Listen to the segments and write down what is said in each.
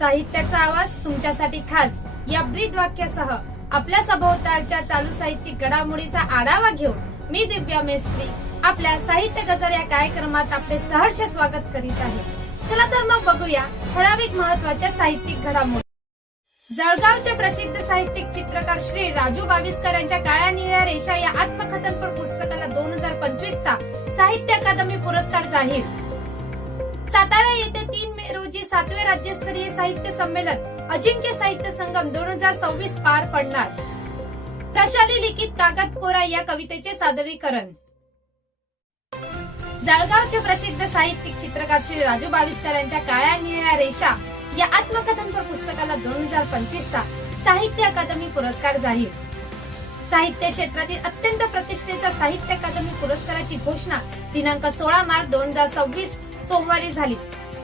साहित्याचा आवाज तुमच्यासाठी खास या ब्रीद वाक्यासह आपल्या सभोवतालच्या चालू साहित्यिक घडामोडीचा आढावा घेऊन मी दिव्या मेस्त्री आपल्या साहित्य गजर या कार्यक्रमात आपले सहर्ष स्वागत करीत आहे। चला तर मग बघूया ठराविक महत्वाच्या साहित्यिक घडामोडी। जळगावचे प्रसिद्ध साहित्यिक चित्रकार श्री राजू बाविस्कर यांच्या काळ्या निळ्या रेषा या आत्मकथनपर पुस्तकाला 2025 चा साहित्य अकादमी पुरस्कार जाहीर। सातारा येथे 3 मे रोजी 7वे राज्यस्तरीय साहित्य संमेलन अजिंक्य साहित्य संगम 2026 पार पडणार। प्रशाली लिखित कागद कोरा या कवितेचे सादरीकरण। जळगावचे प्रसिद्ध साहित्यिक चित्रकार श्री राजू बाविस्कर यांच्या काळ्या निळ्या रेषा या आत्मकथनपर पुस्तकाला 2025 चा साहित्य अकादमी पुरस्कार जाहीर। साहित्य क्षेत्रातील अत्यंत प्रतिष्ठेचा साहित्य अकादमी पुरस्काराची घोषणा दिनांक 16 मार्च 2026 सोमवारी झाली।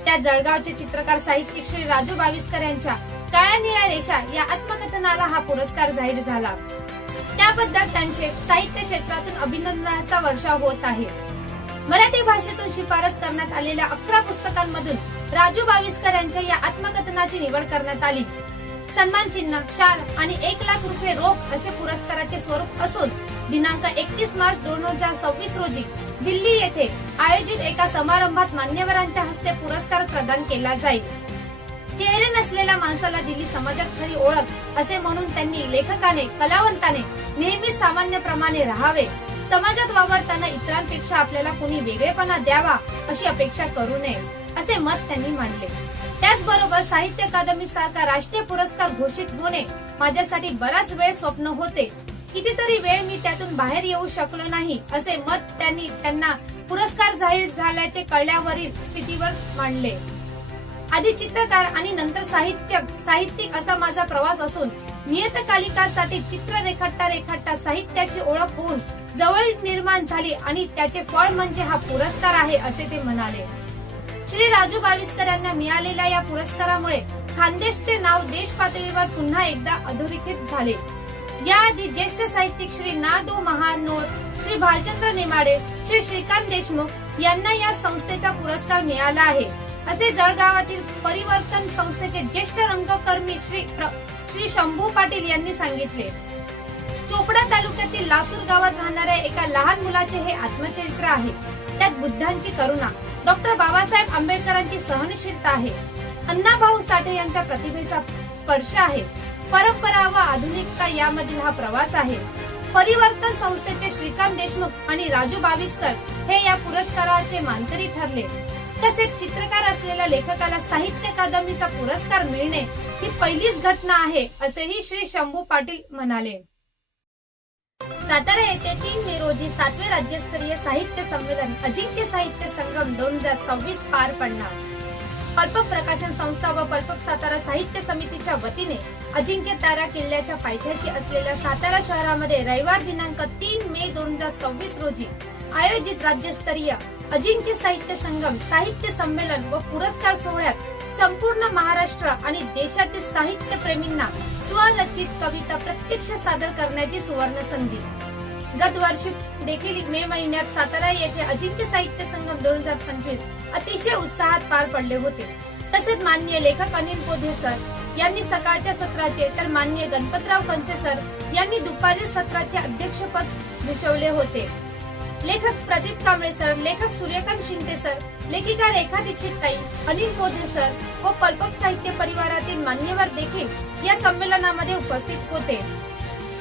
त्या जळगावचे चित्रकार साहित्यिक श्री राजू बाविस्कर यांच्या काळ्या निळ्या रेषा या आत्मकथनाला हा पुरस्कार जाहीर झाला। त्याबद्दल त्यांचे साहित्य क्षेत्रातून अभिनंदनाचा वर्षाव होत आहे। मराठी भाषेतून शिफारस करण्यात आलेल्या 11 पुस्तकांमधून राजू बाविस्कर यांच्या या आत्मकथनाची निवड करण्यात आली। सन्मान चिन्ह, शाल आणि 1 लाख रुपये रोख असे पुरस्काराचे स्वरूप असून दिनांक 31 मार्च 2026 रोजी दिल्ली येथे आयोजित एका समारंभात मान्यवरांच्या हस्ते पुरस्कार प्रदान केला जाईल। चेहरे नसलेल्या माणसाला दिली समाजात खरी ओळख असे म्हणून त्यांनी लेखकाने, कलावंताने नेहमीच सामान्यप्रमाणे राहावे, समाजात वावरताना इतरांपेक्षा आपल्याला कोणी वेगळेपणा द्यावा अशी अपेक्षा करू नये असे मत त्यांनी मांडले। त्याचबरोबर साहित्य अकादमी सारखा राष्ट्रीय पुरस्कार घोषित होणे माझ्यासाठी बराच वेळ स्वप्न होते, कितीतरी वेळ मी त्यातून बाहेर येऊ शकलो नाही असे मत त्यांनी त्यांना पुरस्कार जाहीर झाल्याचे कळल्यावरील स्थितीवर मांडले। आधी चित्रकार आणि नंतर साहित्यिक असा माझा प्रवास असून नियतकालिकासाठी चित्र रेखाटता साहित्याची ओळख होऊन जवळीक निर्माण झाली आणि त्याचे फळ म्हणजे हा पुरस्कार आहे असे ते म्हणाले। श्री राजू बाविस्कर यांना मिळालेल्या या पुरस्कारामुळे खानदेशचे नाव देश पातळीवर पुन्हा एकदा अधोरेखित झाले। याआधी ज्येष्ठ साहित्यिक श्री ना. दो. महानोर, श्री भालचंद्र नेमाडे, श्री श्रीकांत देशमुख यांना या संस्थेचा पुरस्कार मिळाला आहे असे जळगावातील परिवर्तन संस्थेचे ज्येष्ठ रंगकर्मी श्री शंभू पाटील यांनी सांगितले। चोपडा तालुक्यातील लासूर गावात राहणाऱ्या एका लहान मुलाचे हे आत्मचरित्र आहे। त्यात बुद्धांची करुणा, डॉक्टर बाबासाहेब आंबेडकरांची सहनशीलता आहे, अण्णाभाऊ साठे यांच्या प्रतिभेचा स्पर्श आहे, परंपरा व आधुनिकता यामधील हा प्रवास आहे। परिवर्तन संस्थेचे श्रीकांत देशमुख आणि राजू बाविस्कर हे या पुरस्काराचे मानकरी ठरले। तसेच चित्रकार असलेल्या लेखकाला साहित्य अकादमीचा पुरस्कार मिळणे ही पहिलीच घटना आहे असेही श्री शंभू पाटील म्हणाले। सातारा येथे 3 मे रोजी 7वे राज्यस्तरीय साहित्य संमेलन अजिंक्य साहित्य संगम 2026 पार पडणार। पल्पक प्रकाशन संस्था व पल्पक सातारा साहित्य समितीच्या वतीने अजिंक्य तारा किल्ल्याच्या पायथ्याशी असलेल्या सातारा शहरामध्ये रविवार दिनांक 3 मे 2026 रोजी आयोजित राज्यस्तरीय अजिंक्य साहित्य संगम साहित्य संमेलन व पुरस्कार सोहळ्यात संपूर्ण महाराष्ट्र आणि देशातील साहित्य प्रेमींना स्वरचित कविता प्रत्यक्ष सादर करण्याची सुवर्ण संधी। गत वर्षी देखील मे महिन्यात सातारा येथे अजिंक्य साहित्य संगम 2025 अतिशय उत्साहात पार पडले होते। तसेच माननीय लेखक अनिल बोधे सर यांनी सकाळच्या सत्राचे तर माननीय गणपतराव कनसे सर यांनी दुपारी सत्राचे अध्यक्षपद भूषवले होते। लेखक प्रदीप कांबळे सर, लेखक सूर्यकांत शिंदे सर, लेखिका रेखा दीक्षित ताई, अनिल बोधे सर व पल्पक साहित्य परिवारातील मान्यवर देखील या संमेलनामध्ये उपस्थित होते।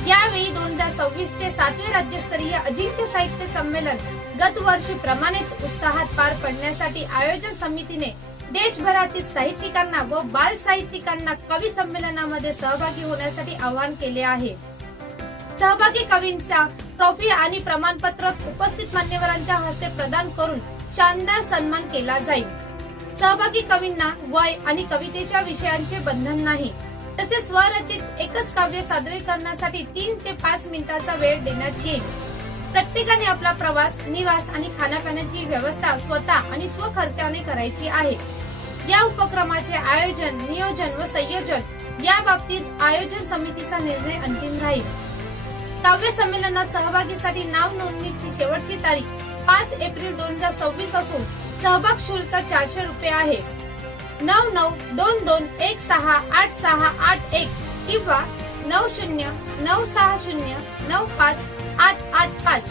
यावेळी 2026 चे 7वे राज्यस्तरीय अजिंक्य साहित्य संमेलन गत वर्षीप्रमाणेच उत्साहात पार पडण्यासाठी आयोजन समितीने देशभरातील साहित्यिकांना व बाल साहित्यिकांना कवी संमेलनामध्ये सहभागी होण्यासाठी आवाहन केले आहे। सहभागी कवींचा ट्रॉफी आणि प्रमाणपत्र उपस्थित मान्यवरांच्या हस्ते प्रदान करून शानदार सन्मान केला जाईल। सहभागी कवींना वय आणि कवितेच्या विषयांचे बंधन नाही। तसेच स्वरचित एकच काव्य सादरीकरणासाठी 3 ते 5 मिनिटांचा वेळ देण्यात येईल। प्रत्येकाने आपला प्रवास, निवास आणि खाण्यापिण्याची व्यवस्था स्वतः आणि स्वखर्चाने करायची आहे। या उपक्रमाचे आयोजन, नियोजन व संयोजन या बाबतीत आयोजन समितीचा निर्णय अंतिम राहील। काव्य संमेलनात सहभागीसाठी नाव नोंदणीची शेवटची तारीख 5 एप्रिल 2026 असून सहभाग शुल्क 400 रुपये आहे। 9922168681 किंवा 9096095885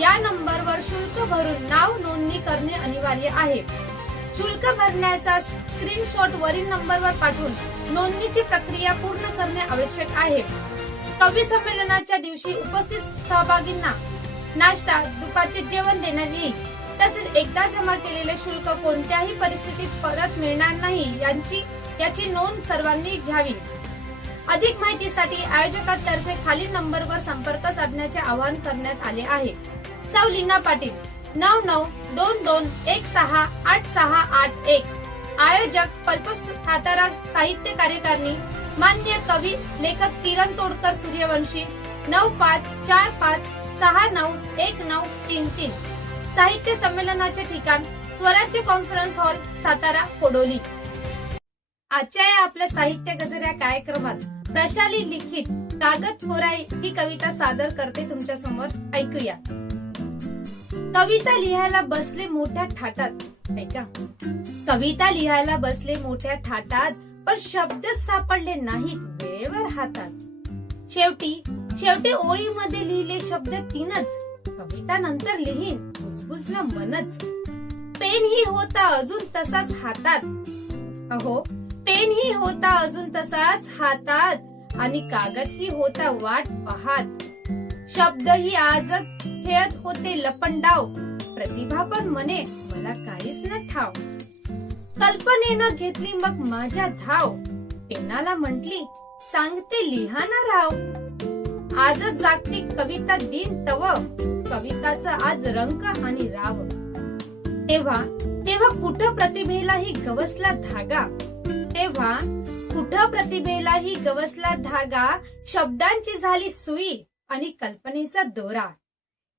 या नंबरवर शुल्क भरून नाव नोंदणी करणे अनिवार्य आहे. शुल्क भरण्याचा स्क्रीनशॉट वरील नंबरवर पाठवून नोंदणीची प्रक्रिया पूर्ण करणे आवश्यक आहे. कवी संमेलनाच्या दिवशी उपस्थित सहभागींना नाश्ता, दुपारचे जेवण देण्यात येईल. तसेच एकदा जमा केलेले शुल्क कोणत्याही परिस्थितीत परत मिळणार नाही याची नोंद सर्वांनी घ्यावी. अधिक माहितीसाठी आयोजकांतर्फे खालील नंबरवर संपर्क साधण्याचे आवाहन करण्यात आले आहे. सौ लीना पाटील 9922168681. आयोजक पल्पक सातारा साहित्य कार्यकारिणी मान्य कवी लेखक किरण तोडकर सूर्यवंशी 9545691933. साहित्य संमेलनाचे ठिकाण स्वराज्य कॉन्फरन्स हॉल सातारा कोडोली. आजच्या या आपल्या साहित्य गजर या कार्यक्रमात प्रशाली लिखित कागद कोराई ही कविता सादर करते तुमच्या समोर. ऐकूया. कविता लिहायला बसले मोठ्या ठाटात. ऐका. कविता लिहायला बसले मोठ्या ठाटात, पण शब्दच सापडले नाहीत वेळेवर हातात. शेवटी ओळीमध्ये लिहिले शब्द 3च. कविता नंतर लिहीन बुजबुजलं मनच. पेनही होता अजून तसाच हातात. अहो, पेनही होता अजून तसाच हातात आणि कागदही होता वाट पाहत. शब्दही आजच खेळत होते लपंडाव. प्रतिभा पण म्हणे मला काहीच न ठाव. कल्पनेनं घेतली मग माझ्या धाव. पेनाला म्हंटली सांगते लिहाना राव. आजच जागतिक कविता दिन तव. कविताचा आज रंग आणि राव. तेव्हा कुठं प्रतिभेलाही गवसला धागा. शब्दांची झाली सुई आणि कल्पनेचा दोरा.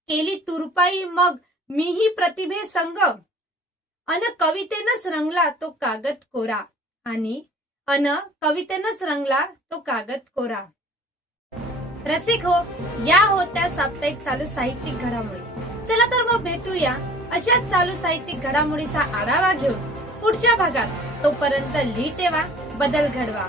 केली तुरपाई मग मीही प्रतिभे संग. कवितेनंच रंगला तो कागद कोरा. रसिक हो, या होत्या साप्ताहिक चालू साहित्यिक घडामोडी. चला तर मग भेटूया अशाच चालू साहित्यिक घडामोडीचा आढावा घेऊन पुढच्या भागात. तोपर्यंत लिहिते वा, बदल घडवा.